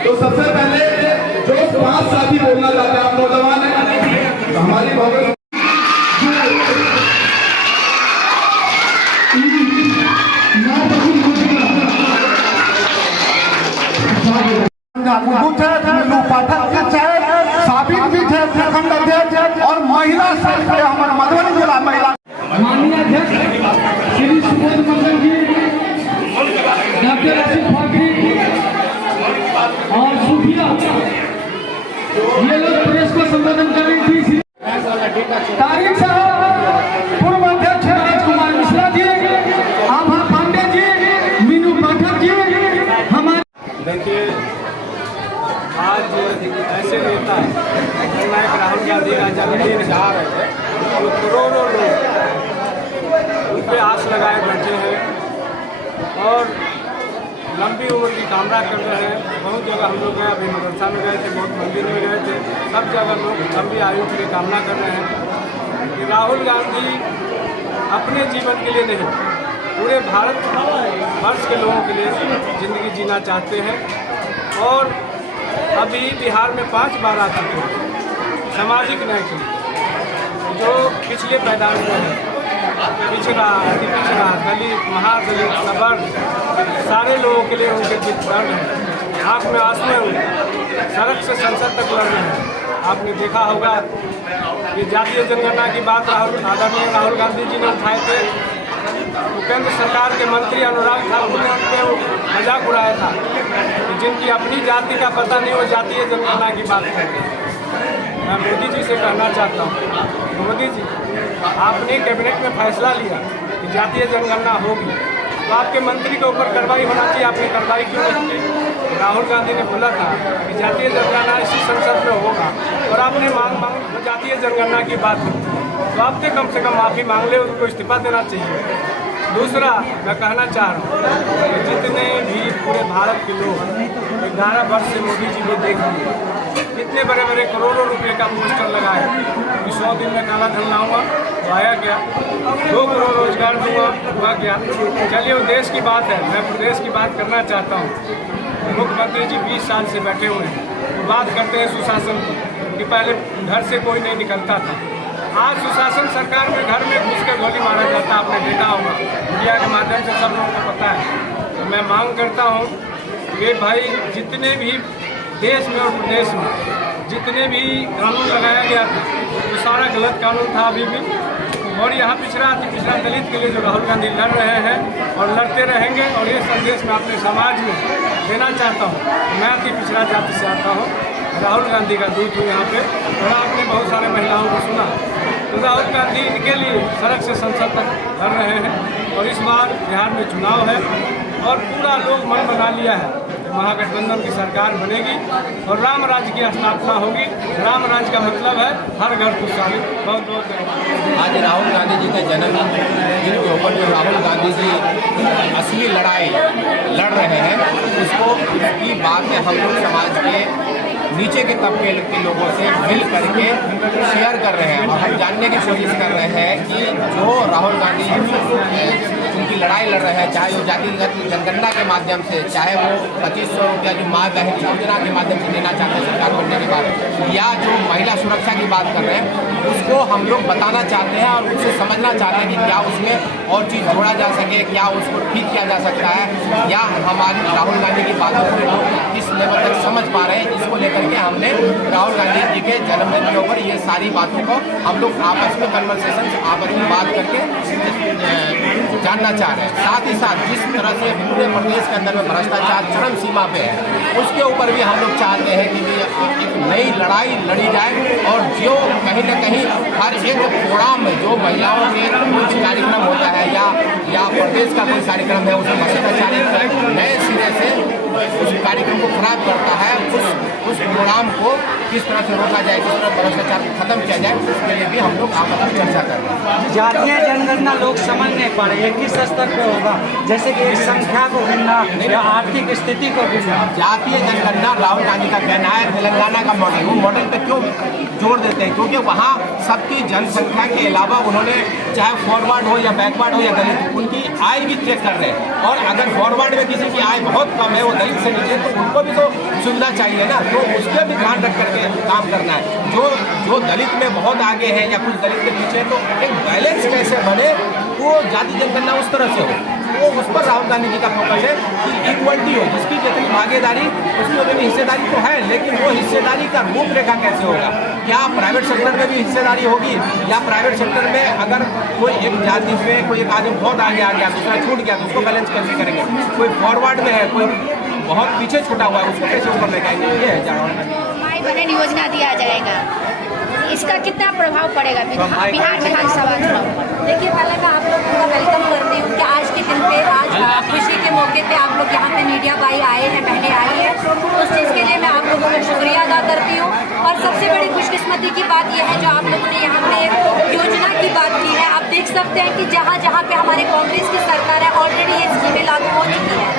तो सबसे पहले जो 5 साथी बोलना चाहते हैं आप नौजवान हैं हमारी बहुत साबित भी थे प्रखंड अध्यक्ष और महिला सेल से हमारे मधुबनी जिला महिला माननीय अध्यक्ष श्री सुबोध मंडल जी, डॉक्टर रशीद फाकरी और सुफिया, ये लोग प्रेस को संबोधन कर रही थी। तारिक साहब, पूर्व अध्यक्ष राजकुमार मिश्रा जी, आभा पांडे जी, मीनू पाठक जी, हमारे देखिए आज ऐसे नेता जननायक राहुल गांधी का जन्मदिन जा रहे हैं, तो करोड़ों लोग उन पर आस लगाए बैठे हैं और लंबी उम्र की कामना कर रहे हैं। बहुत जगह हम लोग गए, अभी मदरसा में गए थे, बहुत मंदिर में गए थे, सब जगह लोग लंबी आयु की कामना कर रहे हैं कि राहुल गांधी अपने जीवन के लिए नहीं, पूरे भारत वर्ष के लोगों के लिए ज़िंदगी जीना चाहते हैं। और अभी बिहार में 5 बार आ चुके हैं सामाजिक न्याय के लिए, जो पिछले पैदान में है, पिछड़ा, अति पिछड़ा, दलित, महादलित, सवर्ण, सारे लोगों के लिए उनके जिद दर्द है। आँख में आंसू है, सड़क से संसद तक लड़ रहे हैं। आपने देखा होगा कि जातीय जनगणना की बात आदरणीय राहुल गांधी जी ने उठाए थे, तो केंद्र सरकार के मंत्री अनुराग ठाकुर ने उन पर मजाक उड़ाया था कि जिनकी अपनी जाति का पता नहीं वो जातीय जनगणना की बात कर रहे हैं। मैं मोदी जी से कहना चाहता हूँ, मोदी जी आपने कैबिनेट में फैसला लिया कि जातीय जनगणना होगी, तो आपके मंत्री के ऊपर कार्रवाई होना चाहिए, आपने कार्रवाई क्यों नहीं की? राहुल गांधी ने बोला था कि जातीय जनगणना इसी संसद में होगा और आपने मांग जातीय जनगणना की बात की, तो आपने कम से कम माफ़ी मांग ले, उनको इस्तीफा देना चाहिए। दूसरा मैं कहना चाह रहा हूँ कि जितने भी पूरे भारत के लोग 11 वर्ष से मोदी जी को देख लिए, कितने बड़े बड़े करोड़ों रुपए का पोस्टर लगाए कि 100 दिन में काला धन लाऊंगा, तो आया क्या? 2 करोड़ रोजगार दूंगा, हुआ क्या? चलिए वो देश की बात है, मैं प्रदेश की बात करना चाहता हूँ। मुख्यमंत्री जी 20 साल से बैठे हुए हैं, तो बात करते हैं सुशासन की कि पहले घर से कोई नहीं निकलता था, आज सुशासन सरकार में घर में घुस कर गोली मारा जाता, आपने देखा होगा, मीडिया के माध्यम से सब लोगों को पता है। तो मैं मांग करता हूँ कि भाई जितने भी देश में और प्रदेश में जितने भी कानून लगाया गया था वो सारा गलत कानून था अभी भी, और यहाँ पिछड़ा दलित के लिए जो राहुल गांधी लड़ रहे हैं और लड़ते रहेंगे। और ये संदेश मैं अपने समाज में देना चाहता हूँ। मैं अति पिछड़ा जाति से आता हूँ, राहुल गांधी का दूत हूँ यहाँ पे, और आपने बहुत सारे महिलाओं को सुना, तो राहुल गांधी इनके लिए सड़क से संसद तक लड़ रहे हैं। और इस बार बिहार में चुनाव है और पूरा लोग मन बना लिया है कि महागठबंधन की सरकार बनेगी और राम राज्य की स्थापना होगी। राम राज्य का मतलब है हर घर खुशहाली। बहुत बहुत आज राहुल गांधी जी का जन्मदिन के ऊपर जो राहुल गांधी जी असली लड़ाई लड़ रहे हैं, उसको की बातें हम लोग समाज के नीचे के तबके के लोगों से मिल करके शेयर कर रहे हैं और हम जानने की कोशिश कर रहे हैं कि जो राहुल गांधी उनकी लड़ाई लड़ रहे हैं, चाहे वो जातिगत जनगणना के माध्यम से, चाहे वो 2500 रुपया जो माँ बहन योजना के माध्यम से देना चाहते हैं सरकार बनने के बाद, या जो महिला सुरक्षा की बात कर रहे हैं, उसको हम लोग बताना चाहते हैं और उससे समझना चाहते हैं कि क्या उसमें और चीज़ जोड़ा जा सके, क्या उसको ठीक किया जा सकता है, या हमारी राहुल गांधी की बातों को लोग किस लेवल तक समझ पा रहे हैं। इसको लेकर के हमने राहुल गांधी जी के जन्मदिन के ऊपर ये सारी बातों को हम लोग आपस में कन्वर्सेशन आपस में बात करके जानना भ्रष्टाचार है। साथ ही साथ जिस तरह से पूरे प्रदेश के अंदर में भ्रष्टाचार चरम सीमा पे है, उसके ऊपर भी हम लोग चाहते हैं कि एक नई लड़ाई लड़ी जाए और जो कहीं न कहीं हर एक प्रोग्राम में जो महिलाओं के कुछ कार्यक्रम होता है या प्रदेश का कोई कार्यक्रम है, उसमें भ्रष्टाचार नए सिरे से उस कार्यक्रम को खराब करता है, उस प्रोग्राम को किस तरह से रोका जाए, किस तरह भ्रष्टाचार को खत्म किया जाए, उसके लिए भी हम लोग आपस में चर्चा कर रहे हैं। जातीय जनगणना लोग समझ नहीं पा रहे, किस स्तर पे होगा, जैसे कि एक संख्या को गिनना या आर्थिक स्थिति को गिनना। जातीय जनगणना राहुल गांधी का कहना है तेलंगाना का मॉडल, वो मॉडल पे क्यों जोर देते हैं? क्योंकि वहाँ सबकी जनसंख्या के अलावा उन्होंने चाहे फॉरवर्ड हो या बैकवर्ड हो या दलित, उनकी आय भी चेक कर रहे हैं। और अगर फॉरवर्ड में किसी की आय बहुत कम है, वो दलित से नीचे, तो उनको भी तो सुविधा चाहिए ना, तो उसके भी ध्यान रख करके काम करना है। जो दलित में बहुत आगे है या कुछ दलित के पीछे, तो एक बैलेंस कैसे बने, वो जाति जनगणना उस तरह से हो, वो उस पर राहुल गांधी जी का फोकस है कि इक्वलिटी हो, जिसकी जितनी भागीदारी उसकी उतनी हिस्सेदारी तो है, लेकिन वो हिस्सेदारी का रूपरेखा कैसे होगा? क्या प्राइवेट सेक्टर में भी हिस्सेदारी होगी, या प्राइवेट सेक्टर में अगर कोई एक जाति में कोई एक आदमी बहुत आगे आ गया, दूसरा छूट गया, तो उसको बैलेंस कैसे करेंगे? कोई फॉरवर्ड में है, कोई बहुत पीछे छूटा हुआ है, उसको कैसे ऊपर लेके आएंगे? ये है माई बहन योजना दिया जाएगा, इसका कितना प्रभाव पड़ेगा बिहार विधानसभा चुनाव पर? देखिए, पहले मैं आप लोगों का वेलकम करती हूँ कि आज के दिन पे, आज खुशी के मौके पे आप लोग यहाँ पे मीडिया भाई आए हैं, बहनें आई हैं, तो उस चीज़ के लिए मैं आप लोगों का शुक्रिया अदा करती हूँ। और सबसे बड़ी खुशकिस्मती की बात यह है जो आप लोगों ने यहाँ पे एक योजना की बात की है। आप देख सकते हैं कि जहाँ जहाँ पे हमारे कांग्रेस की सरकार है, ऑलरेडी ये स्कीमें लागू हो चुकी हैं।